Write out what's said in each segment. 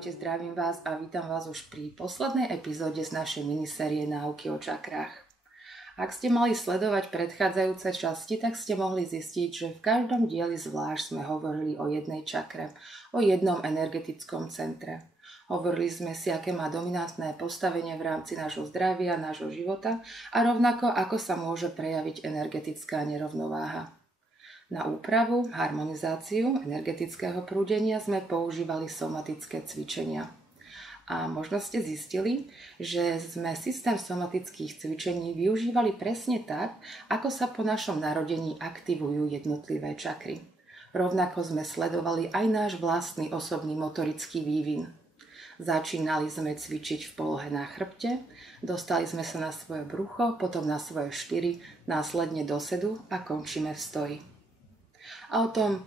Ahojte, zdravím vás a vítam vás už pri poslednej epizóde z našej minisérie Náuky o čakrách. Ak ste mali sledovať predchádzajúce časti, tak ste mohli zistiť, že v každom dieli zvlášť sme hovorili o jednej čakre, o jednom energetickom centre. Hovorili sme si, aké má dominantné postavenie v rámci nášho zdravia, nášho života a rovnako ako sa môže prejaviť energetická nerovnováha. Na úpravu, harmonizáciu energetického prúdenia sme používali somatické cvičenia. A možno ste zistili, že sme systém somatických cvičení využívali presne tak, ako sa po našom narodení aktivujú jednotlivé čakry. Rovnako sme sledovali aj náš vlastný osobný motorický vývin. Začínali sme cvičiť v polohe na chrbte, dostali sme sa na svoje brucho, potom na svoje štyri, následne do sedu a končíme v stoji. A o tom,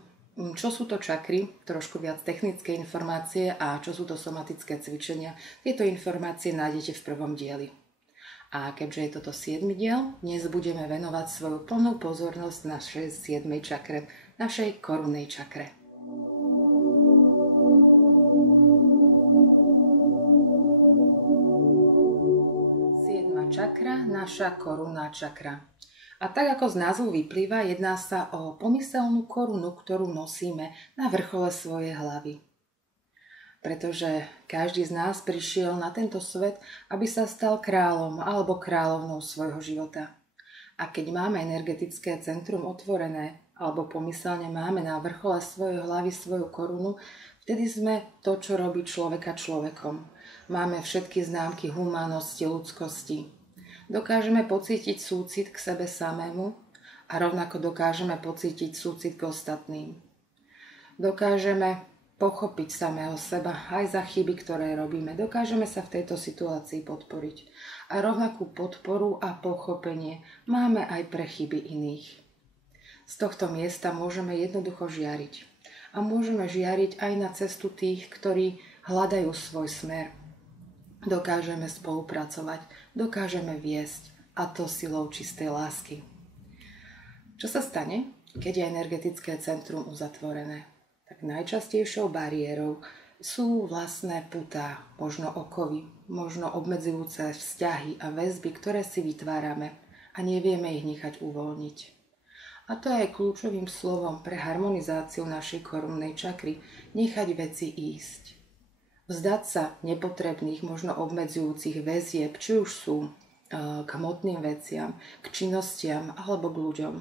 čo sú to čakry, trošku viac technické informácie a čo sú to somatické cvičenia, tieto informácie nájdete v prvom dieli. A keďže je toto 7. diel, dnes budeme venovať svoju plnú pozornosť našej 7. čakre, našej korunnej čakre. Čakra, naša korunná čakra. A tak ako z názvu vyplýva, jedná sa o pomyselnú korunu, ktorú nosíme na vrchole svojej hlavy. Pretože každý z nás prišiel na tento svet, aby sa stal kráľom alebo kráľovnou svojho života. A keď máme energetické centrum otvorené, alebo pomyselne máme na vrchole svojej hlavy svoju korunu, vtedy sme to, čo robí človeka človekom. Máme všetky známky humánosti, ľudskosti. Dokážeme pocítiť súcit k sebe samému a rovnako dokážeme pocítiť súcit k ostatným. Dokážeme pochopiť samého seba aj za chyby, ktoré robíme. Dokážeme sa v tejto situácii podporiť. A rovnakú podporu a pochopenie máme aj pre chyby iných. Z tohto miesta môžeme jednoducho žiariť. A môžeme žiariť aj na cestu tých, ktorí hľadajú svoj smer. Dokážeme spolupracovať, dokážeme viesť, a to silou čistej lásky. Čo sa stane, keď je energetické centrum uzatvorené? Tak najčastejšou bariérou sú vlastné putá, možno okovy, možno obmedzujúce vzťahy a väzby, ktoré si vytvárame a nevieme ich nechať uvoľniť. A to je aj kľúčovým slovom pre harmonizáciu našej korunnej čakry, nechať veci ísť. Vzdať sa nepotrebných, možno obmedzujúcich väzieb, či už sú k hmotným veciam, k činnostiam alebo k ľuďom.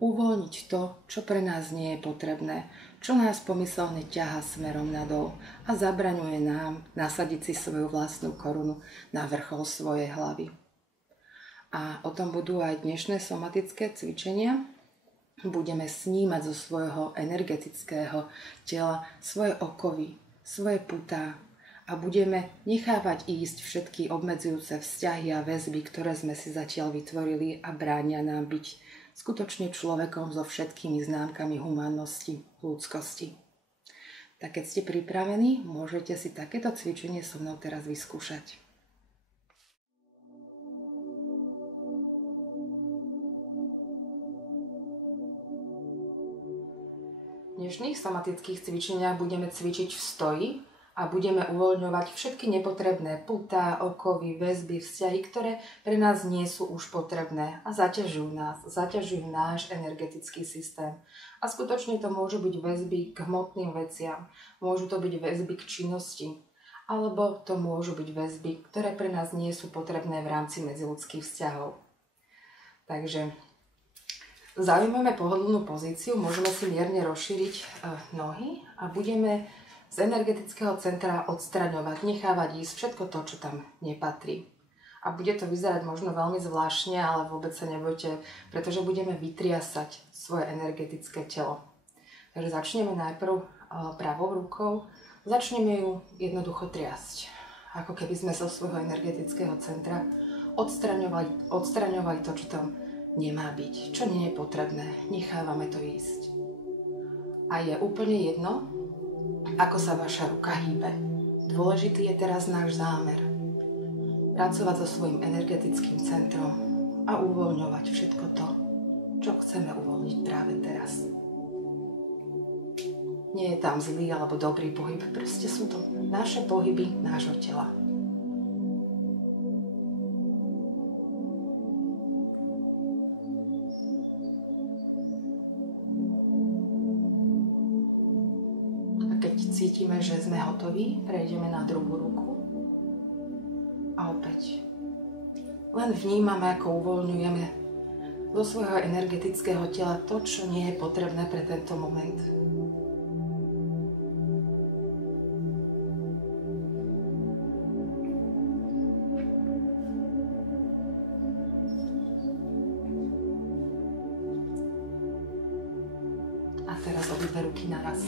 Uvoľniť to, čo pre nás nie je potrebné, čo nás pomyselne ťahá smerom nadol a zabraňuje nám nasadiť si svoju vlastnú korunu na vrchol svojej hlavy. A o tom budú aj dnešné somatické cvičenia. Budeme snímať zo svojho energetického tela svoje okovy, svoje putá a budeme nechávať ísť všetky obmedzujúce vzťahy a väzby, ktoré sme si zatiaľ vytvorili a bránia nám byť skutočne človekom so všetkými známkami humánnosti, ľudskosti. Tak keď ste pripravení, môžete si takéto cvičenie so mnou teraz vyskúšať. V dnešných somatických cvičeniach budeme cvičiť v stoji a budeme uvoľňovať všetky nepotrebné putá, okovy, väzby, vzťahy, ktoré pre nás nie sú už potrebné a zaťažujú nás, zaťažujú náš energetický systém. A skutočne to môžu byť väzby k hmotným veciam, môžu to byť väzby k činnosti, alebo to môžu byť väzby, ktoré pre nás nie sú potrebné v rámci medziľudských vzťahov. Takže zaujmeme pohodlnú pozíciu, môžeme si mierne rozšíriť nohy a budeme z energetického centra odstraňovať, nechávať ísť všetko to, čo tam nepatrí. A bude to vyzerať možno veľmi zvláštne, ale vôbec sa nebojte, pretože budeme vytriasať svoje energetické telo. Takže začneme najprv pravou rukou, začneme ju jednoducho triasť. Ako keby sme zo svojho energetického centra odstraňovali to, čo tam nemá byť, čo nie je potrebné, nechávame to ísť. A je úplne jedno, ako sa vaša ruka hýbe. Dôležitý je teraz náš zámer. Pracovať so svojím energetickým centrom a uvoľňovať všetko to, čo chceme uvoľniť práve teraz. Nie je tam zlý alebo dobrý pohyb, proste sú to naše pohyby nášho tela. A keď cítime, že sme hotoví, prejdeme na druhú ruku a opäť len vnímame, ako uvoľňujeme zo svojho energetického tela to, čo nie je potrebné pre tento moment. A teraz obidve ruky naraz.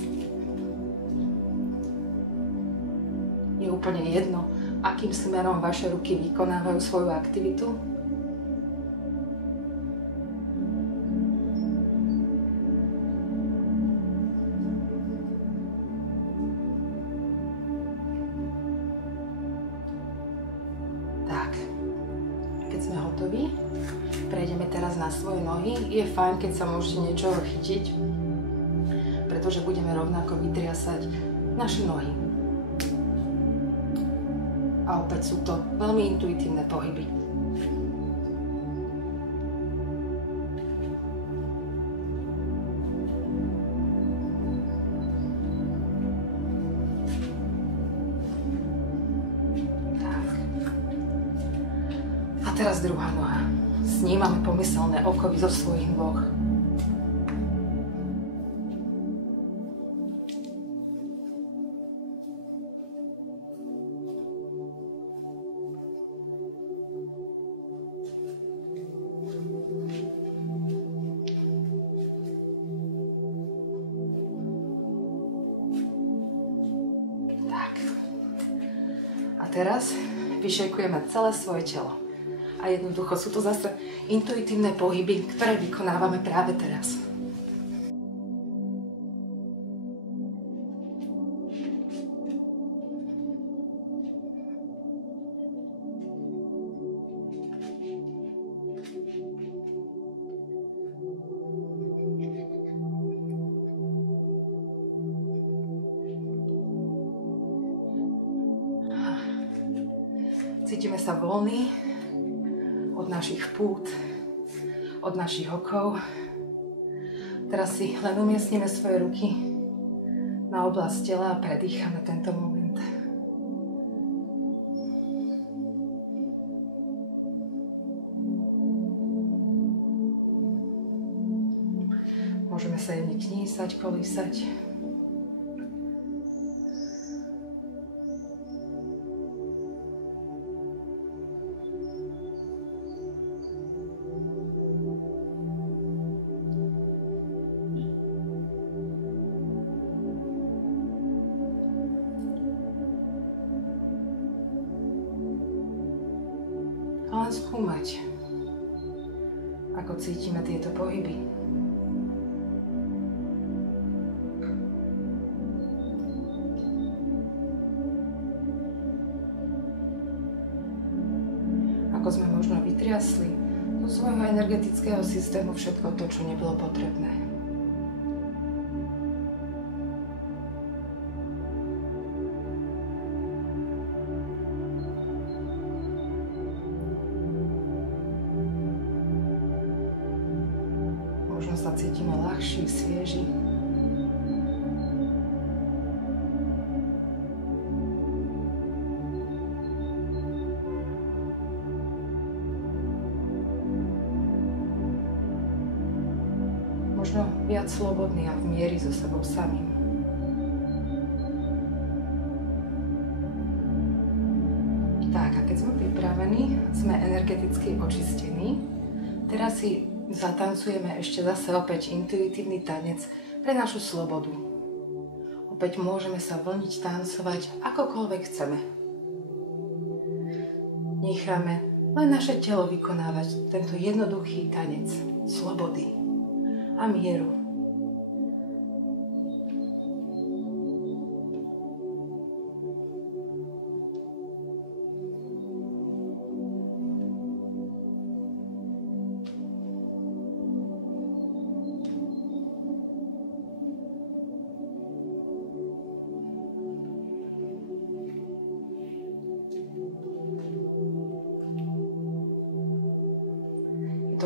Je úplne jedno, akým smerom vaše ruky vykonávajú svoju aktivitu. Tak, keď sme hotoví, prejdeme teraz na svoje nohy. Je fajn, keď sa môžete niečoho chytiť, pretože budeme rovnako vytriasať naše nohy. A opäť sú to veľmi intuitívne pohyby. Tak. A teraz druhá noha. Snímame pomyselné okovy zo svojich nôh. A teraz vyšejkujeme celé svoje telo. A jednoducho sú to zase intuitívne pohyby, ktoré vykonávame práve teraz. Cítime sa voľní od našich pút, od našich okov. Teraz si len umiestnime svoje ruky na oblasť tela a predýchame tento moment. Môžeme sa jemne knísať, kolísať. A len skúmať, ako cítime tieto pohyby. Ako sme možno vytriasli zo svojho energetického systému všetko to, čo nebolo potrebné. Možno sa cítime ľahší, svieži. Možno viac slobodný a v mieri so sebou samým. Tak, a keď sme pripravení, sme energeticky očistení, teraz si zatancujeme ešte zase opäť intuitívny tanec pre našu slobodu. Opäť môžeme sa vlniť, tancovať akokoľvek chceme. Necháme len naše telo vykonávať tento jednoduchý tanec slobody a mieru.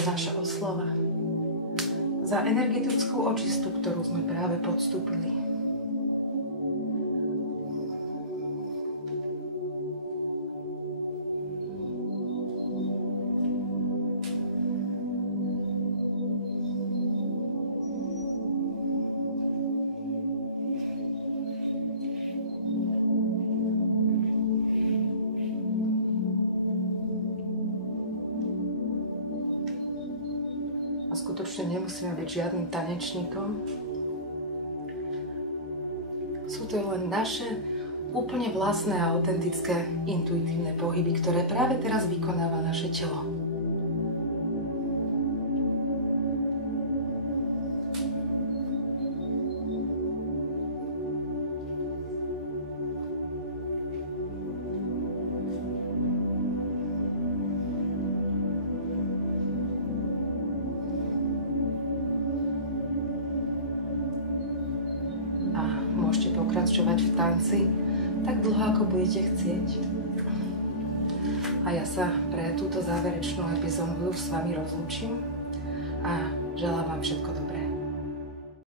vaša oslava, za energetickú očistu, ktorú sme práve podstúpili. Skutočne nemusíme byť žiadnym tanečníkom. Sú to len naše úplne vlastné a autentické intuitívne pohyby, ktoré práve teraz vykonáva naše telo. Môžete pokračovať v tanci tak dlho, ako budete chcieť. A ja sa pre túto záverečnú epizódu s vami rozlúčim a želám vám všetko dobré.